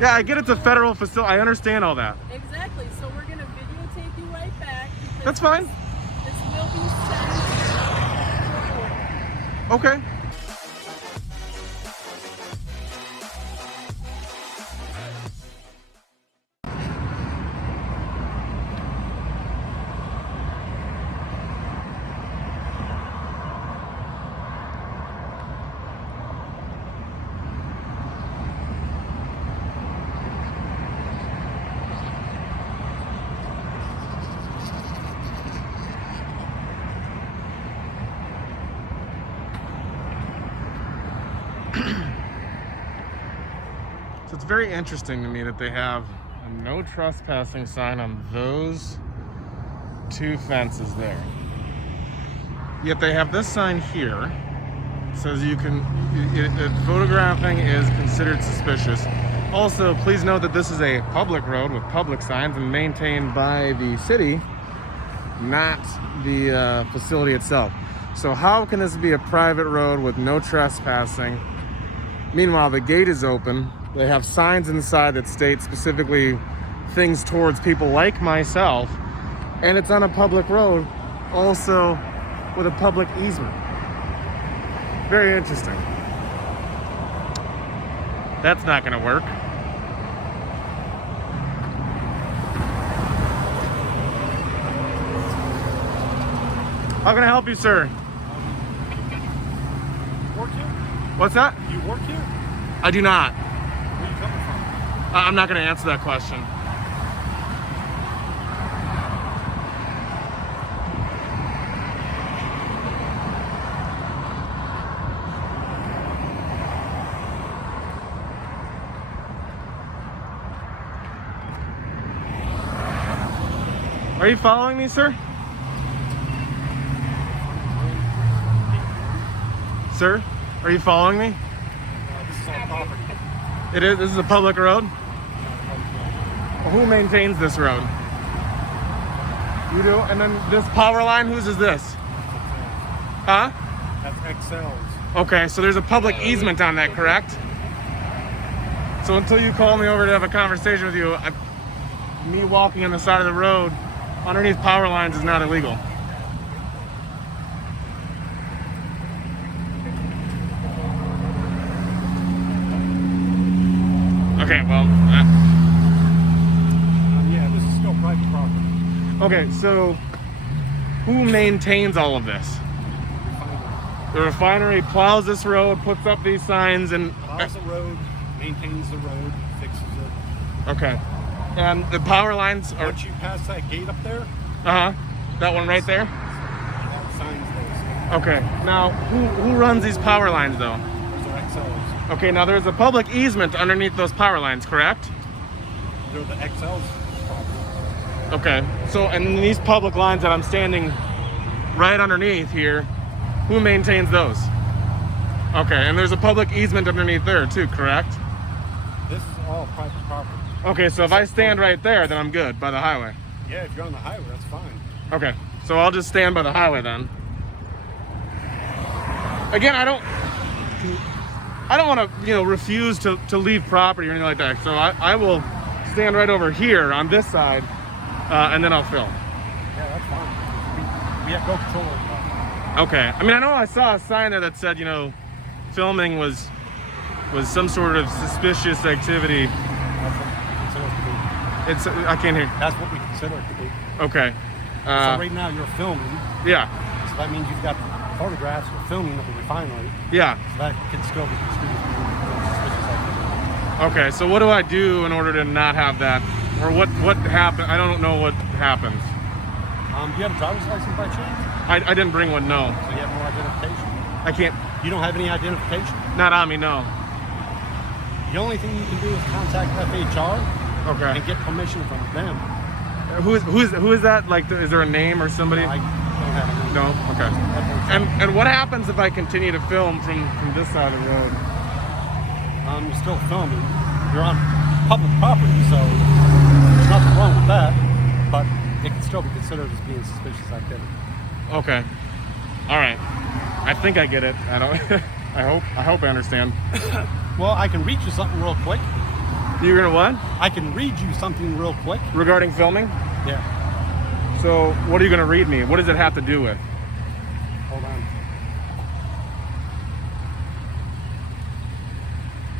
Yeah, I get it's a federal facility. I understand all that. Exactly. So we're going to videotape you right back. That's fine. This will be sent forward. Okay. So it's very interesting to me that they have a no trespassing sign on those two fences there. Yet they have this sign here. It says photographing is considered suspicious. Also, please note that this is a public road with public signs and maintained by the city, not the facility itself. So how can this be a private road with no trespassing? Meanwhile, the gate is open. They have signs inside that state specifically things towards people like myself, and it's on a public road, also with a public easement. Very interesting. That's not gonna work. How can I help you, sir? Work here? What's that? You work here? I do not. Where are you coming from? I'm not going to answer that question. Are you following me, sir? Sir, are you following me? This is on property. It is. This is a public road. Who maintains this road? You do. And then this power line, whose is this? Huh? That's XL's. Okay, so there's a public easement on that, correct? So until you call me over to have a conversation with you, me walking on the side of the road underneath power lines is not illegal. Okay, well, Yeah, this is still private property. okay, so who maintains all of this? The refinery plows this road, puts up these signs, and Plows the road, maintains the road, fixes it. okay. And the power lines are Once you pass that gate up there, that one right there. that sign's those. Okay. Now, who runs these power lines though? Those are XL's. Okay. Now there's a public easement underneath those power lines, correct? They're the XL's property. Okay. So, and these public lines that I'm standing right underneath here, who maintains those? Okay. And there's a public easement underneath there too, correct? This is all private property. Okay. So if I stand right there, then I'm good by the highway. Yeah, if you're on the highway, that's fine. Okay. So I'll just stand by the highway then. Again, I don't want to, refuse to leave property or anything like that. So I will stand right over here on this side, and then I'll film. Yeah, that's fine. We have no control over that. Okay. I mean, I know I saw a sign there that said, filming was some sort of suspicious activity. That's what we consider it to be. I can't hear. That's what we consider it to be. Okay. So right now you're filming. Yeah. So that means you've got photographs or filming of the refinery. Yeah. So that can still be construed as being suspicious activity. Okay. So what do I do in order to not have that? Or what happened? I don't know what happens. Do you have a driver's license by chance? I didn't bring one, no. So you have no identification? I can't. You don't have any identification? Not on me, no. The only thing you can do is contact FHR Okay. and get permission from them. Who is that? Like, is there a name or somebody? I don't have any. No. Okay. And what happens if I continue to film from this side of the road? You're still filming. You're on public property, so there's nothing wrong with that. But it can still be considered as being suspicious activity. Okay. All right. I think I get it. I don't. I hope I understand. Well, I can reach you something real quick. You're gonna what? I can read you something real quick. Regarding filming? Yeah. So what are you gonna read me? What does it have to do with? Hold on.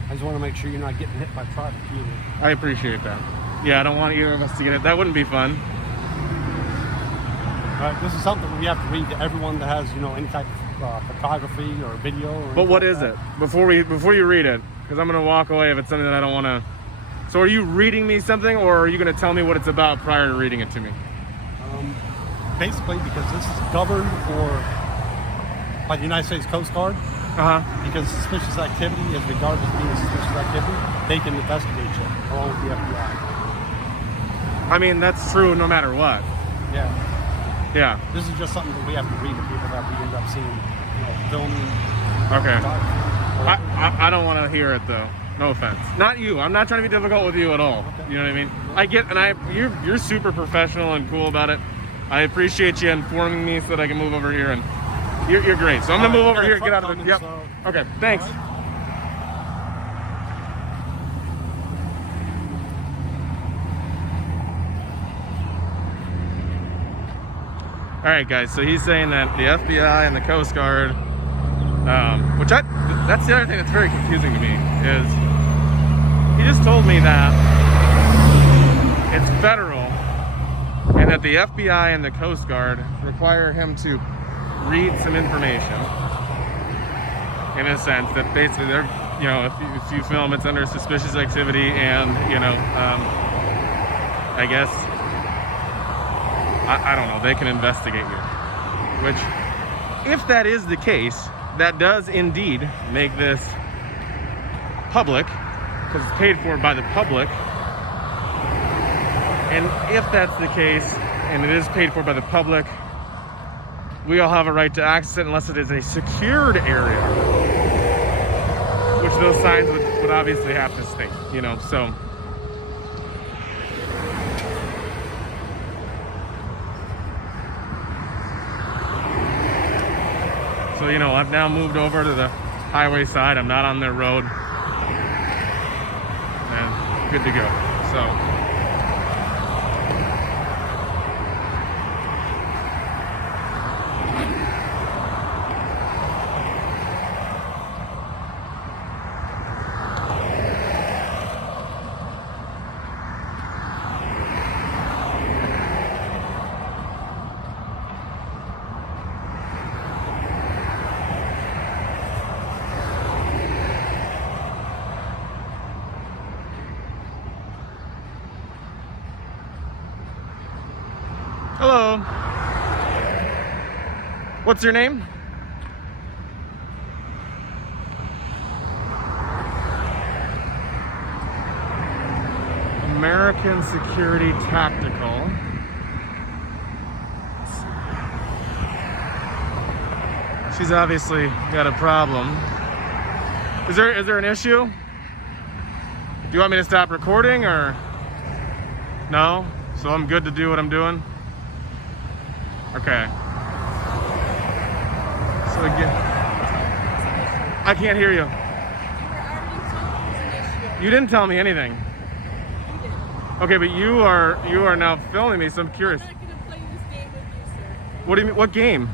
I just want to make sure you're not getting hit by traffic either. I appreciate that. Yeah, I don't want either of us to get it. That wouldn't be fun. This is something we have to read to everyone that has, any type of photography or video. Or But what is it? Before you read it, because I'm gonna walk away if it's something that I don't want to. So are you reading me something, or are you gonna tell me what it's about prior to reading it to me? Basically, because this is governed by the United States Coast Guard. Because suspicious activity is regarded as being suspicious activity, they can investigate you along with the FBI. I mean, that's true no matter what. Yeah. Yeah. This is just something that we have to read to people that we end up seeing, filming. Okay. I don't want to hear it though. No offense. Not you. I'm not trying to be difficult with you at all. Okay. You know what I mean? I get, and you're super professional and cool about it. I appreciate you informing me so that I can move over here, and you're great. So I'm gonna move over here and get out of the. Yep. Okay. Thanks. All right, guys. So he's saying that the FBI and the Coast Guard, that's the other thing that's very confusing to me, is he just told me that it's federal and that the FBI and the Coast Guard require him to read some information, in a sense that basically they're, if you film, it's under suspicious activity, and I guess I don't know, they can investigate you. Which, if that is the case, that does indeed make this public, because it's paid for by the public. And if that's the case, and it is paid for by the public, we all have a right to access it unless it is a secured area, which those signs would obviously have to state, so. So, I've now moved over to the highway side. I'm not on their road. And good to go. So. Hello. What's your name? American Security Tactical. She's obviously got a problem. Is there an issue? Do you want me to stop recording, or no? So I'm good to do what I'm doing? Okay. So again, I can't hear you. You didn't tell me anything. Okay, but you are now filming me, so I'm curious. I'm not going to play this game with you, sir. What do you mean? What game?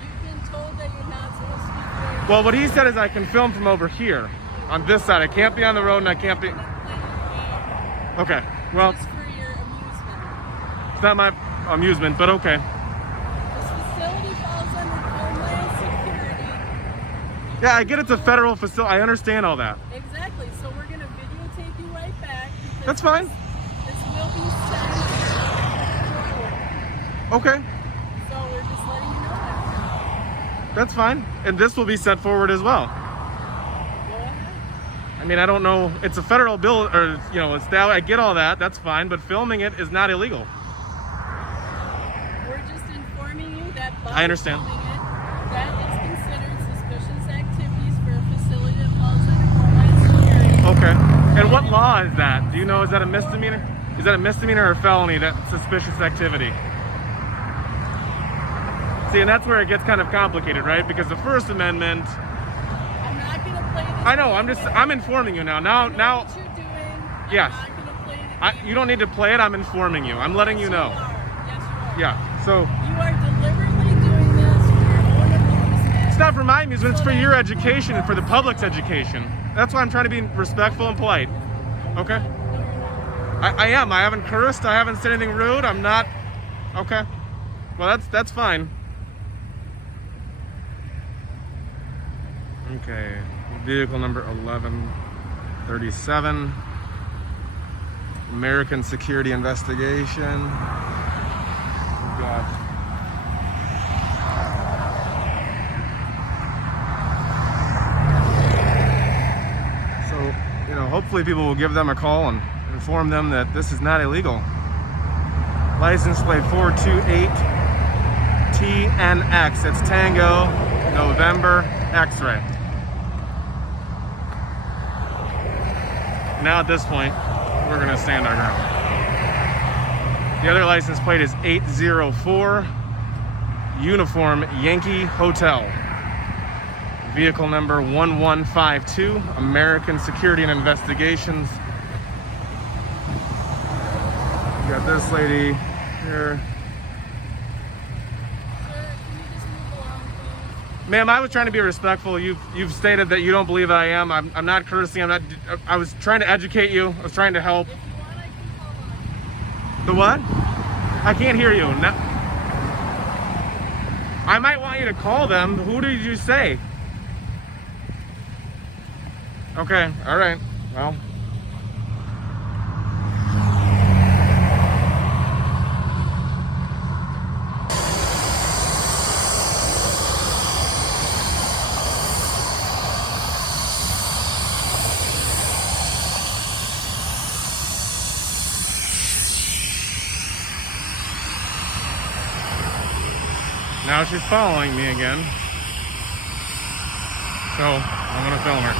You've been told that you're not supposed to be playing. Well, what he said is I can film from over here, on this side. I can't be on the road, and I can't be. I'm not playing your game. Okay. Well, Just for your amusement. it's not my amusement, but okay. This facility falls under Homeland Security. Yeah, I get it's a federal facility. I understand all that. Exactly. So we're going to videotape you right back. That's fine. This will be sent forward. Okay. So we're just letting you know that. That's fine. And this will be sent forward as well. Go ahead. I mean, I don't know. It's a federal bill, or, it's that. I get all that. That's fine. But filming it is not illegal. We're just informing you that by I understand. filming it, that is considered suspicious activities for a facility that falls under Homeland Security. Okay. And what law is that? Do you know? Is that a misdemeanor? Is that a misdemeanor or a felony, that suspicious activity? See, and that's where it gets kind of complicated, right? Because the First Amendment... I'm not going to play this. I know, I'm informing you now. Now, What you're doing Yes. I'm not going to play the game. You don't need to play it. I'm informing you. I'm letting you know. Yes, you are. Yeah. So You are deliberately doing this for your own amusement. it's not for my amusement. It's So for that your you education and for the public's education. That's why I'm trying to be respectful and polite. Okay? I am. I haven't cursed. I haven't said anything rude. I'm not. Okay. Well, that's fine. Okay. Vehicle number 1137. American Security Investigation. We've got hopefully people will give them a call and inform them that this is not illegal. License plate 428 TNX. It's Tango November X-ray. Now at this point, we're going to stand our ground. The other license plate is 804 Uniform Yankee Hotel. Vehicle number 1152, American Security and Investigations. We got this lady here. Sir, can you just move along, please? Ma'am, I was trying to be respectful. You've stated that you don't believe I am. I'm not cursing. I was trying to educate you. I was trying to help. If you want, I can call on. The what? I can't hear you. No. I might want you to call them. Who did you say? Okay, all right. Well. Now she's following me again. So I'm gonna film her.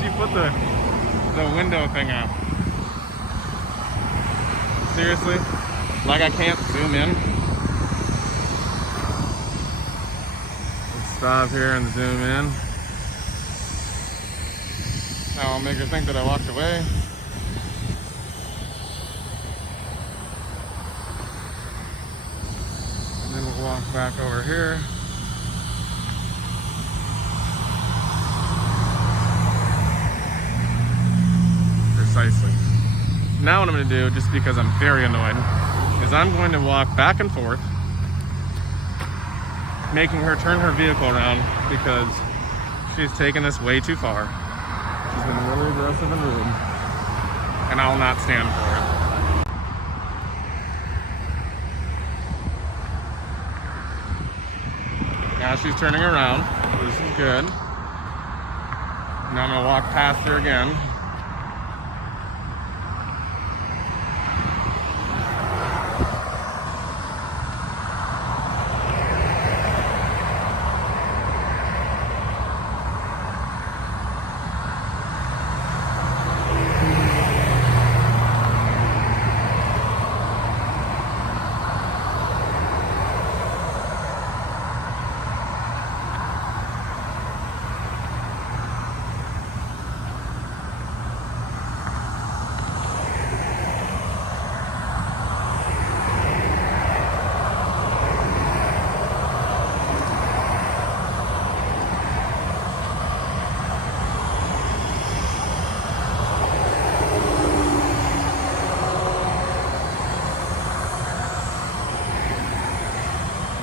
She put the window thing up. Seriously? Like I can't zoom in? Let's stop here and zoom in. Now I'll make her think that I walked away. And then we'll walk back over here. Precisely. Now what I'm going to do, just because I'm very annoyed, is I'm going to walk back and forth, making her turn her vehicle around because she's taken this way too far. She's been really aggressive and rude, and I will not stand for it. Now she's turning around. This is good. Now I'm going to walk past her again.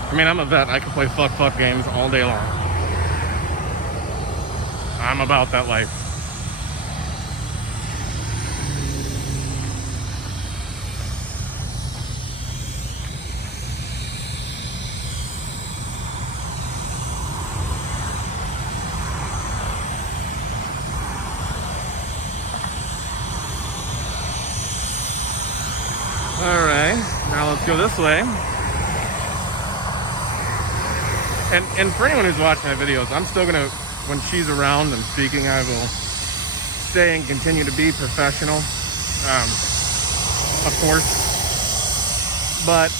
I mean, I'm a vet. I can play fuck games all day long. I'm about that life. let's go this way. And for anyone who's watching my videos, I'm still gonna, when she's around and speaking, I will stay and continue to be professional, of course. But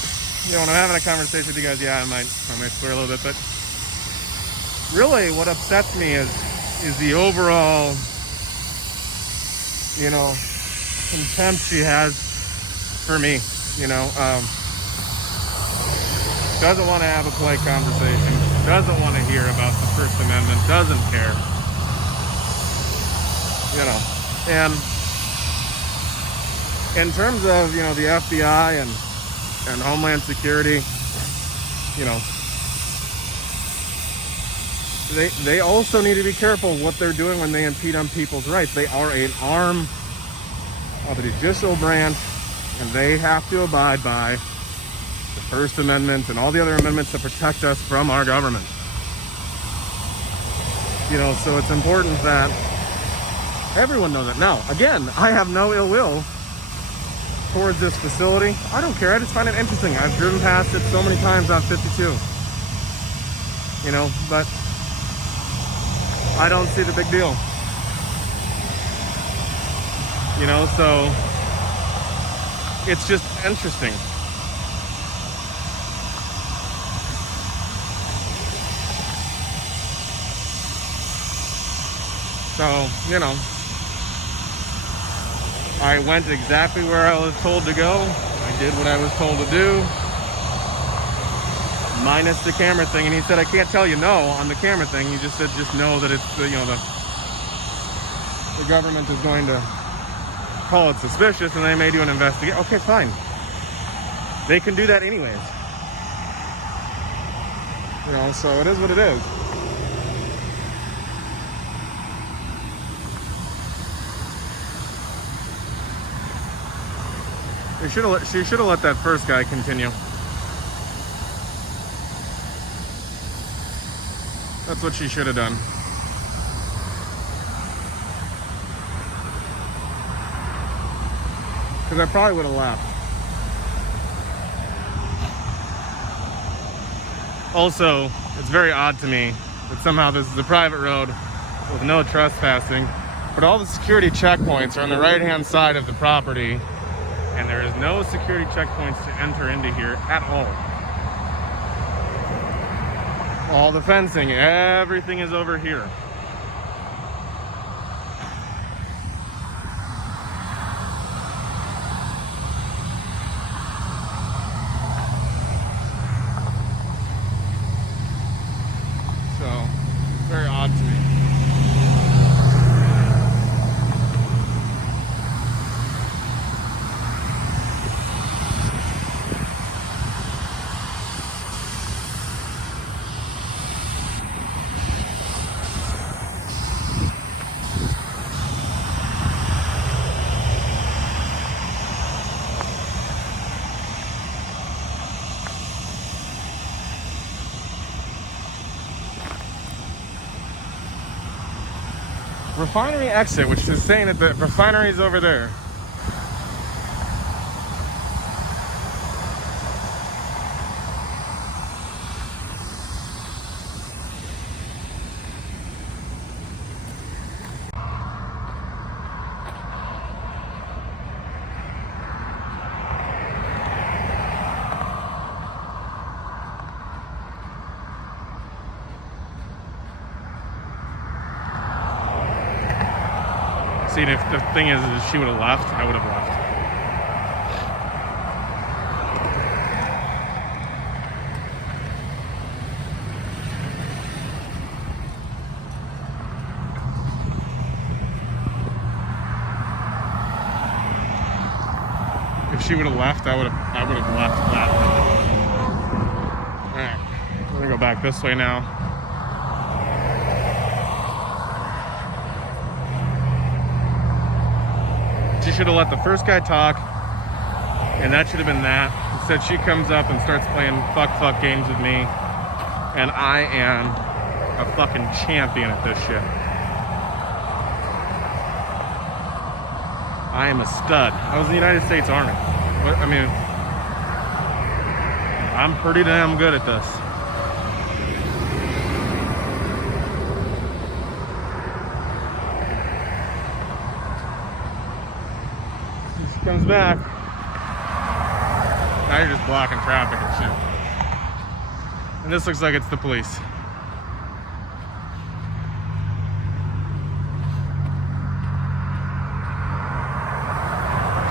when I'm having a conversation with you guys, I might swear a little bit. But really, what upsets me is the overall, contempt she has for me. Doesn't want to have a polite conversation, doesn't want to hear about the First Amendment, doesn't care. And in terms of, the FBI and Homeland Security, they also need to be careful what they're doing when they impede on people's rights. They are an arm of the judicial branch, and they have to abide by the First Amendment and all the other amendments that protect us from our government. So it's important that everyone knows it. Now, again, I have no ill will towards this facility. I don't care. I just find it interesting. I've driven past it so many times on 52. But I don't see the big deal. So it's just interesting. So, I went exactly where I was told to go. I did what I was told to do, minus the camera thing. And he said, I can't tell you no on the camera thing. He just said, just know that it's, the government is going to call it suspicious and they may do an investigation. Okay, fine. They can do that anyways. So it is what it is. She should have let that first guy continue. That's what she should have done. Because I probably would have left. Also, it's very odd to me that somehow this is a private road with no trespassing, but all the security checkpoints are on the right-hand side of the property. And there is no security checkpoints to enter into here at all. All the fencing, everything is over here. So, very odd to me. Refinery exit, which is saying that the refinery is over there. See, if the thing is she would have left, I would have left. If she would have left, I would have left that. All right, we're gonna go back this way now. She should have let the first guy talk, and that should have been that. Instead, she comes up and starts playing fuck games with me, and I am a fucking champion at this shit. I am a stud. I was in the United States Army. I'm pretty damn good at this. He comes back. Now you're just blocking traffic and shit. And this looks like it's the police.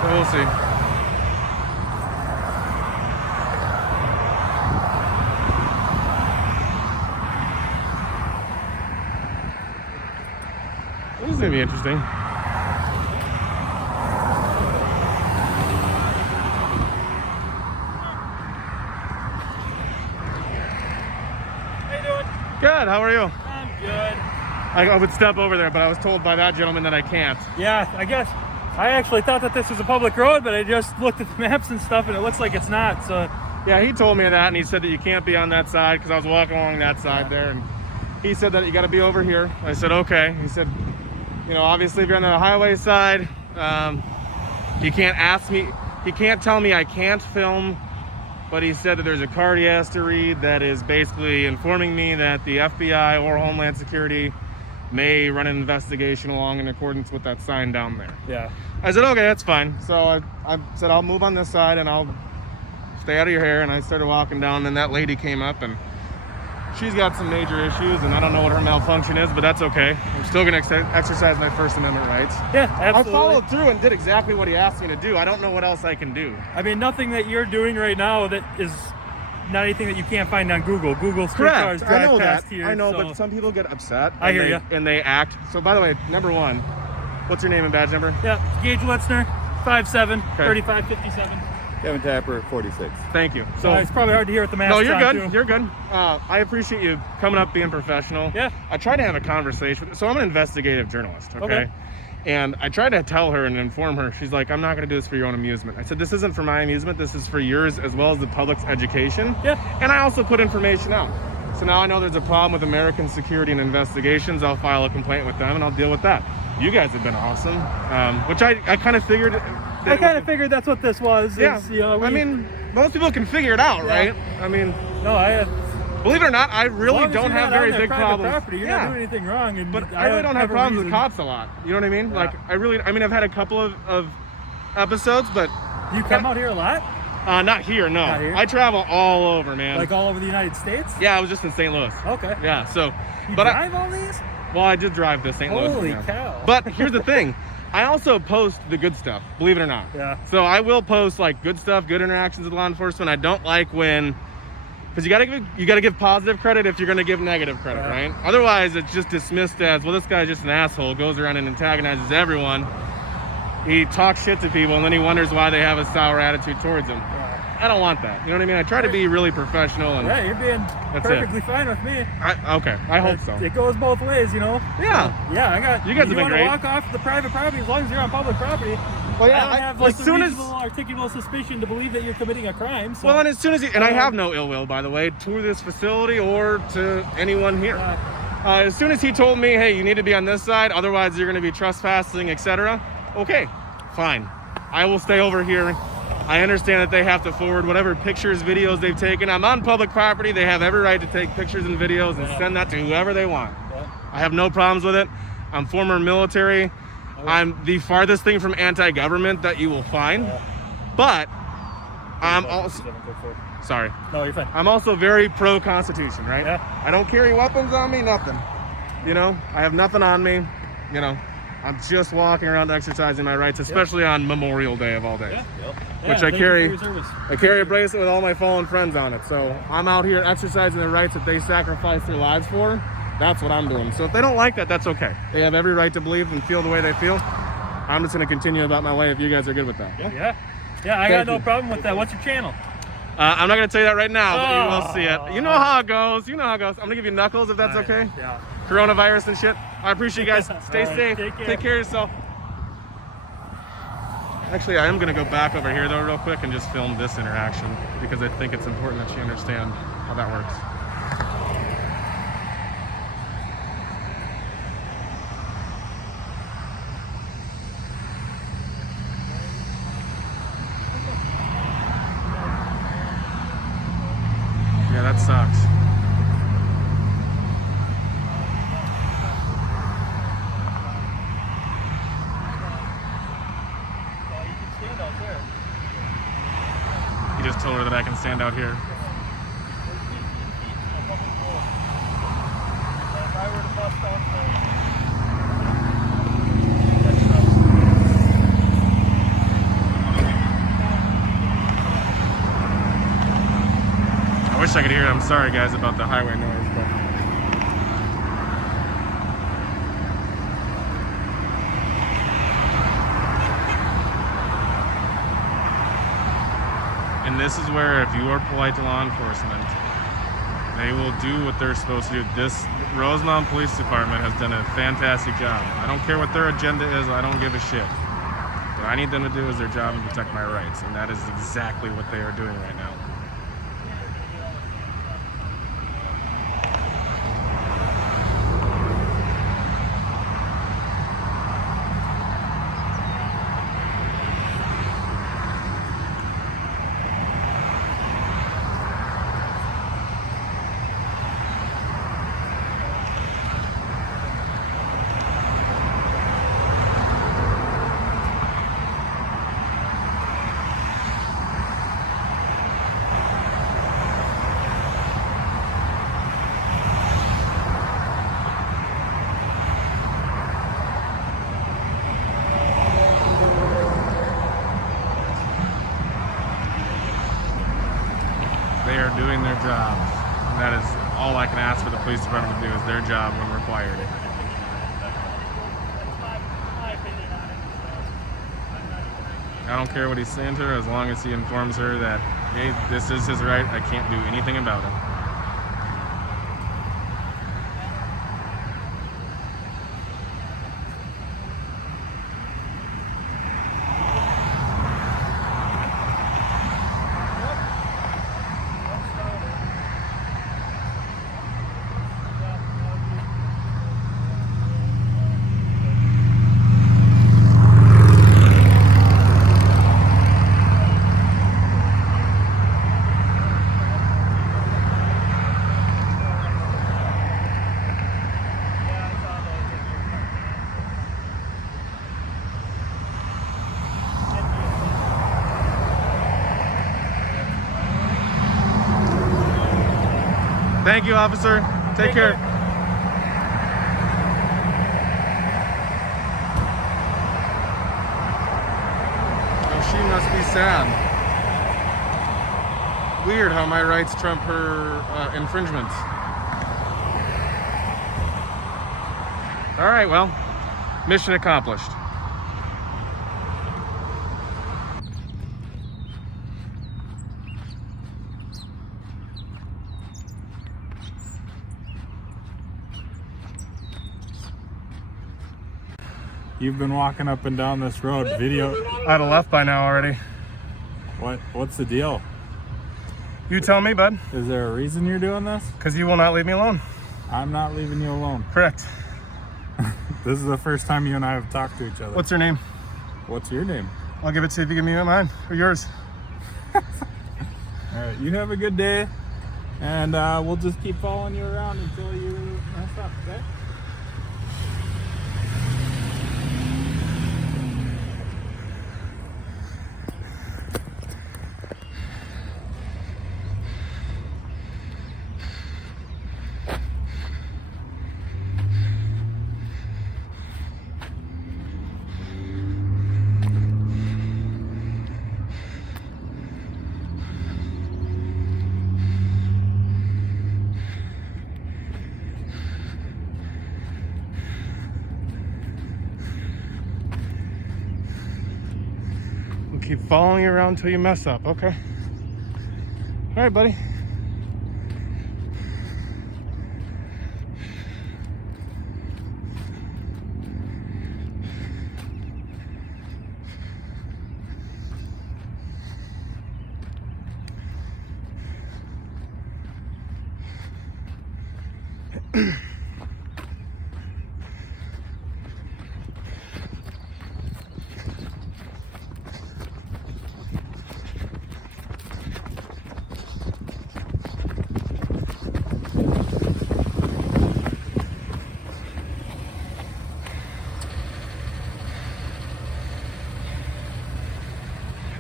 So we'll see. This is gonna be interesting. Good, how are you? I'm good. I would step over there, but I was told by that gentleman that I can't. Yeah, I guess I actually thought that this was a public road, but I just looked at the maps and stuff, and it looks like it's not. So Yeah, he told me that, and he said that you can't be on that side because I was walking along that side there, and he said that you got to be over here. I said, okay. He said, you know, obviously if you're on the highway side, he can't ask me, he can't tell me I can't film, but he said that there's a card he has to read that is basically informing me that the FBI or Homeland Security may run an investigation along in accordance with that sign down there. yeah, I said, okay, that's fine. So I said, I'll move on this side and I'll stay out of your hair. And I started walking down, and that lady came up, and she's got some major issues, and I don't know what her malfunction is, but that's okay. I'm still going to exercise my First Amendment rights. yeah, absolutely. I followed through and did exactly what he asked me to do. I don't know what else I can do. I mean, nothing that you're doing right now that is not anything that you can't find on Google. Google street cars Correct. I drive know past that. here. I know, so. but some people get upset. I hear ya. And they act. So, by the way, number one, what's your name and badge number? Yeah, Gage Litzner, 5'7", 3557. Kevin Tapper, 46. Thank you. So It's probably hard to hear with the mask no, you're on, good. too. You're good. I appreciate you coming up, being professional. Yeah. I tried to have a conversation. So I'm an investigative journalist, okay? Okay. And I tried to tell her and inform her. She's like, I'm not going to do this for your own amusement. I said, this isn't for my amusement. This is for yours as well as the public's education. Yeah. And I also put information out. So now I know there's a problem with American security and investigations. I'll file a complaint with them and I'll deal with that. You guys have been awesome, which I kind of figured. I kind of figured that's what this was. Yeah. Is, you know, I mean, most people can figure it out, Yeah. right? I mean, no, I. believe it or not, I As really long as don't you're have not very on big private problems. Property, you're not doing anything wrong. And But I really don't have problems with reason. cops a lot. You know what I mean? Yeah. Like, I mean, I've had a couple of episodes, but You come out here a lot? not here, no. Not here? I travel all over, man. Like all over the United States? Yeah, I was just in St. Louis. Okay. Yeah, so, You but drive all these? well, I did drive to St. Louis. Holy yeah. cow. But here's the thing. I also post the good stuff, believe it or not. Yeah. So I will post like good stuff, good interactions with law enforcement. I don't like when, because you gotta give positive credit if you're gonna give negative credit, Yeah. right? Otherwise, it's just dismissed as, well, this guy's just an asshole, goes around and antagonizes everyone. He talks shit to people, and then he wonders why they have a sour attitude towards him. I don't want that. You know what I mean? I try to be really professional, and Yeah, you're being That's perfectly fine with me. okay, I hope so. It goes both ways, you know? Yeah. Yeah, I got. You guys have been want to great. walk off the private property as long as you're on public property. Well, yeah, I don't have as like soon as reasonable, articulable suspicion to believe that you're committing a crime. So. well, and as soon as and I have no ill will, by the way, to this facility or to anyone here. As soon as he told me, hey, you need to be on this side, otherwise you're going to be trespassing, etc. Okay, fine. I will stay over here. I understand that they have to forward whatever pictures, videos they've taken. I'm on public property. They have every right to take pictures and videos and send that to whoever they want. Yeah. I have no problems with it. I'm former military. I'm the farthest thing from anti-government that you will find. But I'm also... Sorry. No, you're fine. I'm also very pro-Constitution, right? Yeah. I don't carry weapons on me, nothing. You know, I have nothing on me. You know, I'm just walking around exercising my rights, especially on Memorial Day of all days. Which I thank you carry. for your service. I carry a bracelet with all my fallen friends on it. So I'm out here exercising the rights that they sacrificed their lives for. That's what I'm doing. So if they don't like that, that's okay. They have every right to believe and feel the way they feel. I'm just going to continue about my way if you guys are good with that. Yeah. Yeah, I got no problem with that. What's your channel? I'm not going to tell you that right now, but you will see it. You know how it goes. You know how it goes. I'm going to give you knuckles if that's okay. Yeah. Coronavirus and shit. I appreciate you guys. Stay All right, safe. take care. of yourself. Actually, I am going to go back over here, though, real quick and just film this interaction because I think it's important that you understand how that works. that sucks. Well, you can stand out there. He just told her that I can stand out here. If I were to bust out I wish I could hear it. I'm sorry, guys, about the highway noise, but and this is where, if you are polite to law enforcement, they will do what they're supposed to do. This Rosemount Police Department has done a fantastic job. I don't care what their agenda is. I don't give a shit. What I need them to do is their job and protect my rights, and that is exactly what they are doing right now. They are doing their job. And that is all I can ask for the police department to do, is their job when required. I don't care what he's saying to her, as long as he informs her that, hey, this is his right, I can't do anything about it. Thank you, officer. Take care. Oh, she must be sad. Weird how my rights trump her infringements. All right, well, mission accomplished. You've been walking up and down this road. Video. I'd have left by now already. What's the deal? You tell me, bud. Is there a reason you're doing this? Because you will not leave me alone. I'm not leaving you alone. Correct. This is the first time you and I have talked to each other. What's your name? What's your name? I'll give it to you if you give me mine or yours. All right, you have a good day, and we'll just keep following you around until you mess up, okay? We'll keep following you around until you mess up, okay? All right, buddy.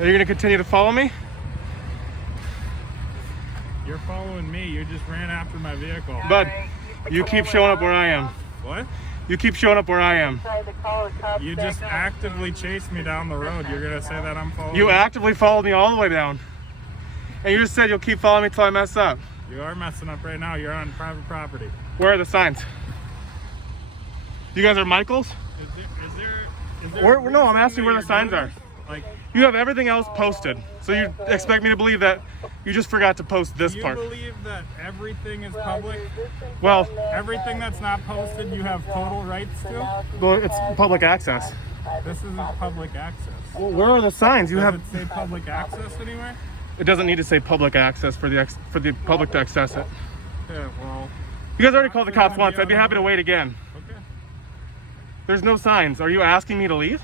Are you going to continue to follow me? You're following me. You just ran after my vehicle. Bud, you keep showing up where I am. What? You keep showing up where I am. You just actively chased me down the road. You're going to say that I'm following You actively followed me all the way down. And you just said you'll keep following me till I mess up. You are messing up right now. You're on private property. Where are the signs? You guys are Michaels? Is there No, I'm asking where the signs are. Like, You have everything else posted. So you expect me to believe that you just forgot to post this do you part. believe that everything is public? Well, Everything that's not posted, you have total rights to? well, it's public access. This isn't public access. Well, where are the signs? You Does have. it say public access anywhere? It doesn't need to say public access for the public to access it. Yeah, well, You guys already called the cops once. I'd be happy to wait again. okay. There's no signs. Are you asking me to leave?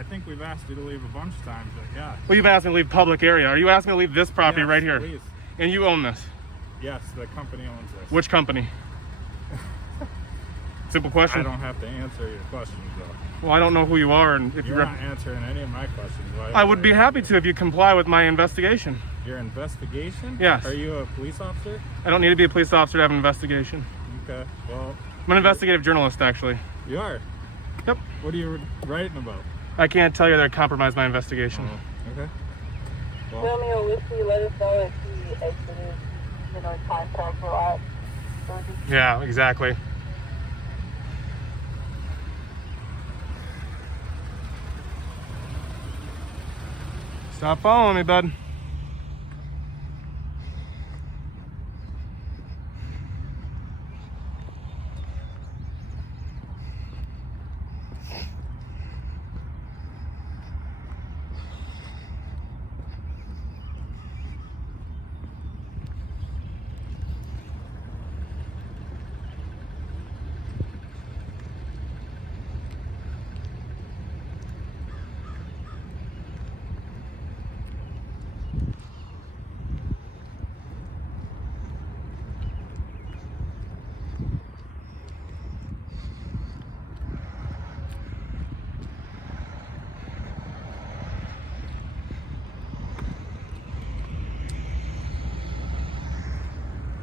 I think we've asked you to leave a bunch of times, but yeah. Well, you've asked me to leave public area. Are you asking me to leave this property Yes, right here? Please. And you own this? Yes, the company owns this. Which company? Simple I question. don't have to answer your questions, though. Well, I don't know who you are, and if You're you're. not answering any of my questions. Why I would be happy to if you comply with my investigation. Your investigation? Yes. Are you a police officer? I don't need to be a police officer to have an investigation. Okay, well, I'm an investigative journalist, actually. you are. Yep. What are you writing about? I can't tell you that I compromised my investigation. Okay. Well, Romeo Whiskey, let us know if he exited, contact or what. Yeah, exactly. Stop following me, bud.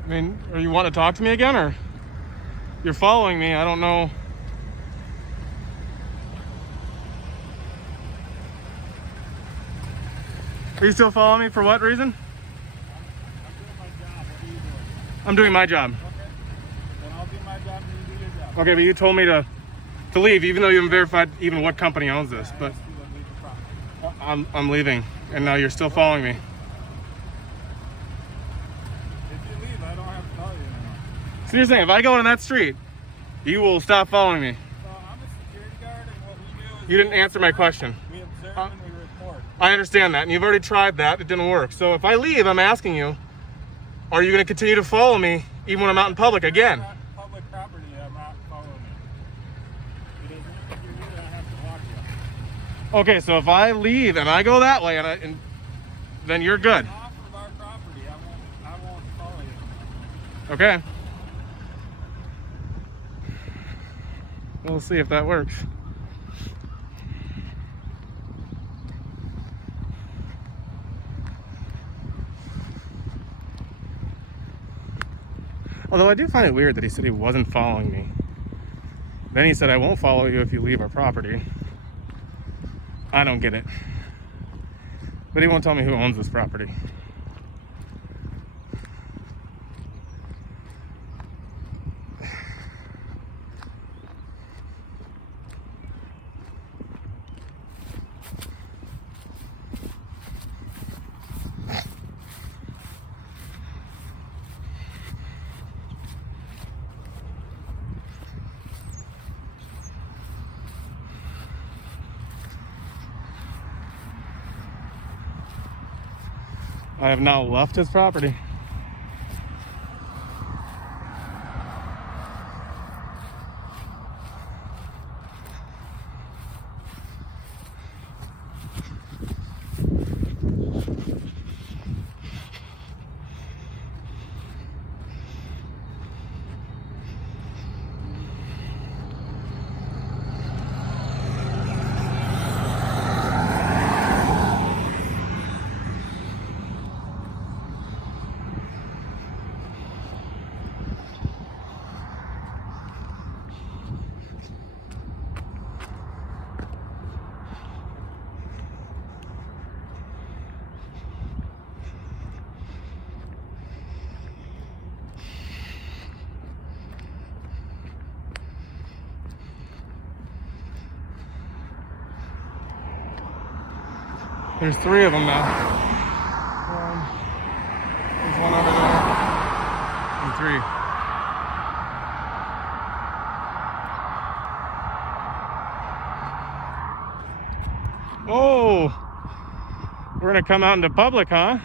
I mean, are you wanting to talk to me again, or you're following me? I don't know. Are you still following me? For what reason? I'm doing my job. then I'll do my job and you do your job. Okay, but you told me to leave, even though you haven't verified even what company owns this. But I'm leaving, and now you're still following me. If you leave, I don't have to follow you anymore. So you're saying if I go on that street, you will stop following me? So I'm a security guard, and what we do is You didn't answer my question. we observe and we report. I understand that, and you've already tried that. It didn't work. So if I leave, I'm asking you, are you going to continue to follow me even when I'm out in public again? Public property, I'm not following you. It isn't. If you leave, I have to walk you. Okay, so if I leave and I go that way, and then you're good. Off of our property, I won't follow you. Okay. We'll see if that works. Although I do find it weird that he said he wasn't following me. Then he said, I won't follow you if you leave our property. I don't get it. But he won't tell me who owns this property. I have now left his property. There's 3 of them now. There's one over there. And 3. Oh, we're gonna come out into public, huh?